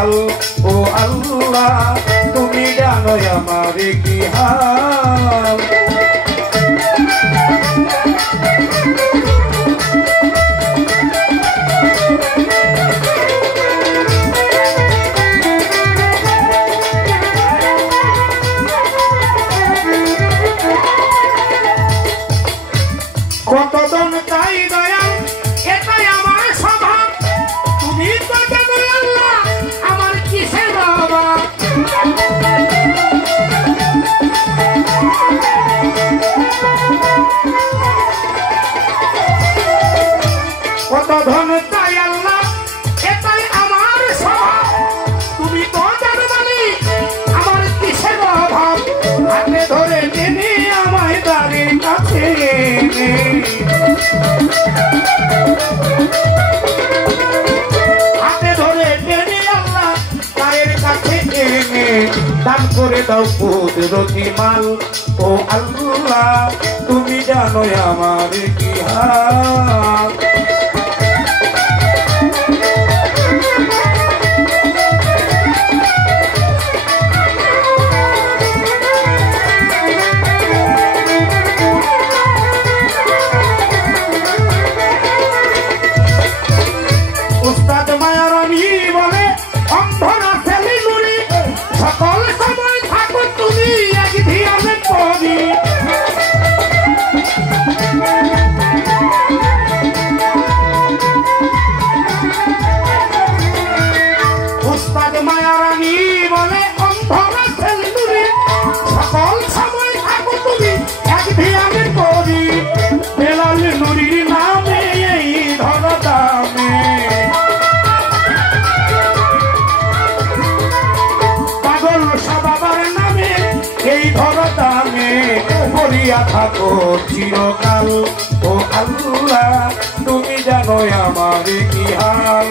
মাতাল ও আল্লাহ তুমি জানো আমার কি হাল। কতজন চাই দয়াল এটাই আমার স্বভাব, তুমি তো জানো আল্লাহ আমার কিসের অভাব। কত ধন চাই আল্লাহ এটাই আমার স্বভাব, তুমি তো জানো মালিক আমার কিসের অভাব। হাতে ধরে টেনে আমায় দাঁড়িয়ে কাছে হাতে ধরে টেনে আল্লাহ তারের কাছে এনে দান করে দাও কুদরতি মাল ও আল্লাহ তুমি জানো আমার কি হাল। উস্তাদ মায়ারানী বলে অন্ধরা ছেলে নুরি সকল সময় থাকো তুমি এক ধিয়ানে পড়ি। উস্তাদ মায়ারানী বলে অন্ধরা ছেলে নুরি সকল সময় থাকো তুমি এক ধিয়ানে পড়ি। বেলাল নুরির নামে এই ধরদামে পাগল সবাবার নামে এই ধরদামে করিয়া থাকো চিরকাল ও আল্লাহ তুমি জানো আমার কি হাল।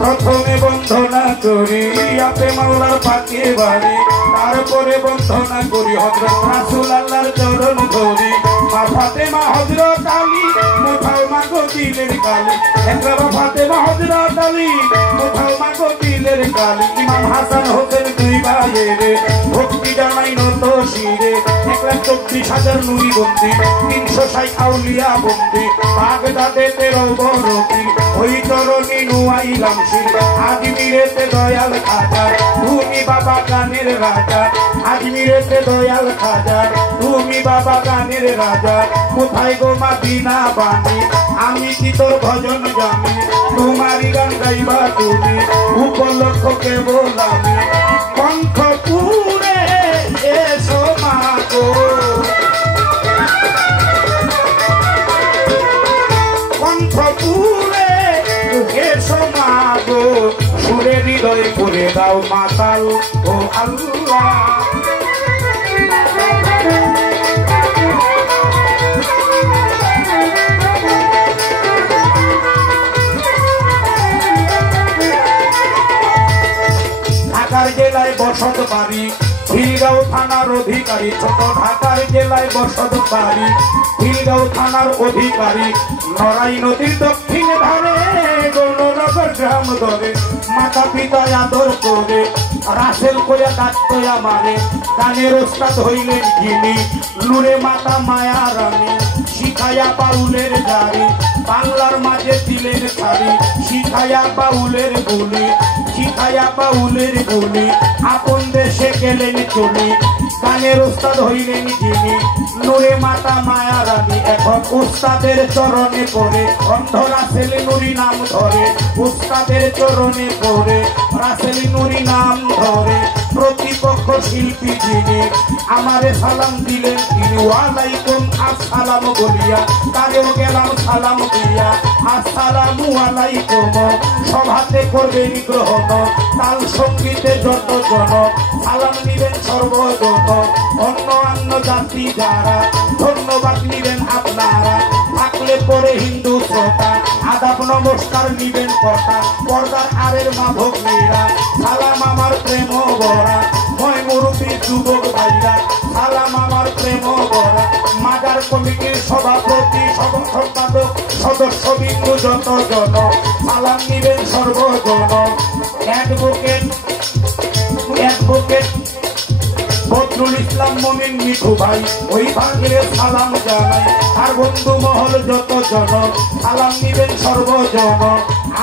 প্রথমে বন্ধনা করি আপে মাওলার পাকে বাড়ি, তারপরে বন্ধনা করি হযরত রাসূল আল্লাহর চরণ ধরি। মা ফাতেমা হযরত আলী কোথাও মাগো দিলের কালি, একবার ফাতেমা হযরত আলী কোথাও মাগো দিলের কালি। ইমাম হাসান হোসেন দুই ভাইয়ের ভক্তি জানাই নত শিরে 1,24,000 নুরি বন্দি 360 আউলিয়া বন্দি বাগদাদে 13 বরতি ওই চরণী নুয়াইলাম শির। আজমিরেতে দয়াল খাজা তুমি বাবা গানের রাজা, আজমিরেতে দয়াল খাজা তুমি বাবা গানের রাজা। কোথায় গো মাদিনা বাণী আমি কি তোর ভজন জানি, তোমারই গান গাইবা তুমি উপলক্ষ কেবল আমি। কণ্ঠপুরে এসো মাগো কণ্ঠপুরে এসো মাগো সুরে হৃদয় করে দাও মাতাল ও আল্লাহ। ঢাকার জেলায় বসত বাড়ি খিলগাঁও থানার অধিকারী, ছোট ঢাকার জেলায় বসত বাড়ি খিলগাঁও থানার অধিকারী। নড়াই নদীর দক্ষিণে ধারে গৌরনগর গ্রাম ধরে মাতা পিতা আদর করে রাসেল করে ডাকতো আমারে। গানের ওস্তাদ হইলেন যিনি নূরে মাতা মায়া রানী, শিখায়া বাউলের জারি বাংলার মাঝে দিলেন ছাড়ি। শিখায়া বাউলের গুলি শিখায়া বাউলের গুলি আপন দেশে গেলেন চলি। গানের ওস্তাদ হইলেন যিনি নূরে মাতা মায়া রানী। এখন উস্তাদের চরণে পড়ে অন্ধ রাসেল নুরি নাম ধরে, উস্তাদের চরণে পড়ে রাসেল নুরি নাম ধরে। প্রতিপক্ষ শিল্পী যিনি আমারে সালাম দিলেন তিনি, ওয়ালাইকুম আসসালাম বলিয়া তারেও গেলাম সালাম দিয়া। আসসালামু আলাইকুম সভাতে করবেন গ্রহণ, তাল সঙ্গীতে যত জন সালাম নিবেন সর্বজন। অন্য জাতি যারা ধন্যবাদ নিবেন আপনারা, থাকলে পরে হিন্দু শ্রোতা আদাব নমস্কার নিবেন কথা। পর্দার আরের মা ভগ্নীরা সালাম আমার প্রেম ভরা, ময় মুরুবী যুবক ভাইরা সালাম আমার প্রেম ভরা মাজার কমিটির সভাপতি সম্পাদক সদস্য বিন্দু যত জন সালাম নিবেন সর্বজন অ্যাডভোকেট বদরুল ইসলাম মমিন মিঠু ভাই ওই ভাগে সালাম জানাই আর বন্ধু মহল যত জন সালাম নিবেন সর্বজন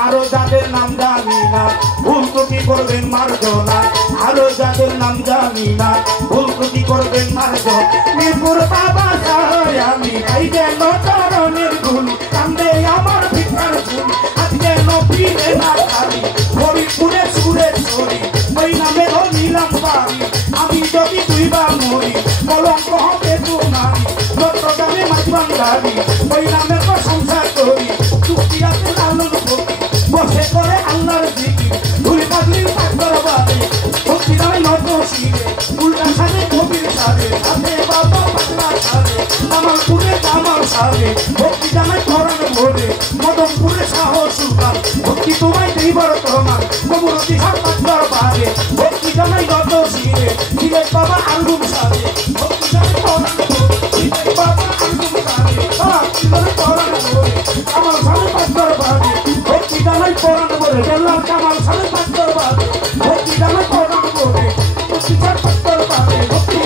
আরো যাদের নাম জানি না ভুল ত্রুটি করবেন মার্জনা আরো যাদের নাম জানি না ভুল ত্রুটি করবেন মার্জন মিরপুর বাবা সাহায় আমি ভাই যেন চরণের ধুল কান্দে আমার ভিক্ষার ফুল আজকে নবীরে না খালি ফরিদপুরে সুরে ছড়ি ওই নামে নিলাম বাড়ি আমি যদি তুই বা মরি কলঙ্ক হবে তোমারি চট্টগ্রামে মাঝবান গাড়ি ওই নামে প্রশংসা করি চুক্তি আছে লালন ভক্তি বসে করে আল্লাহর দিকে দুই পাগলির পাগল বাড়ি ভক্তি নয় নত শিরে উল্টা সাজে কবির সাজে সাথে বাবা পাগলা সাজে কামালপুরে কামাল সাজে ভক্তি জানায় ধরন ভরে মদনপুরে সাহস সুকাল ভক্তি তোমায় দেবার প্রমাণ কবরতি হাত পাগল বাড়ে ভক্তি জানায় নত শিরে শিরে বাবা আলুম সাজে ভক্তি জানায় ধরন ভরে শিরে বাবা আলুম সাজে ভক্তি জানায় ধরন ভরে কামাল সাজে পাগল বাড়ে ভক্তি জানায় ধরন ভরে বেলাল কামাল সাজে পাগল বাড়ে ভক্তি জানায় ধরন ভরে ভক্তি জানায় পাগল বাড়ে ভক্তি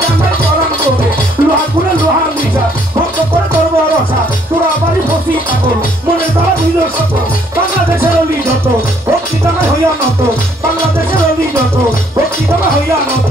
জানায় ধরন ভরে লোহা গুলে লোহা মিশা ভক্ত করে করবো রসা তোরা বাড়ি ফসি পাগল মনে তারা হইল সফল বাংলাদেশের অলি যত ভক্তি জানায় হইয়া নত বাংলাদেশের অলি যত ভক্তি জানা হইয়া নত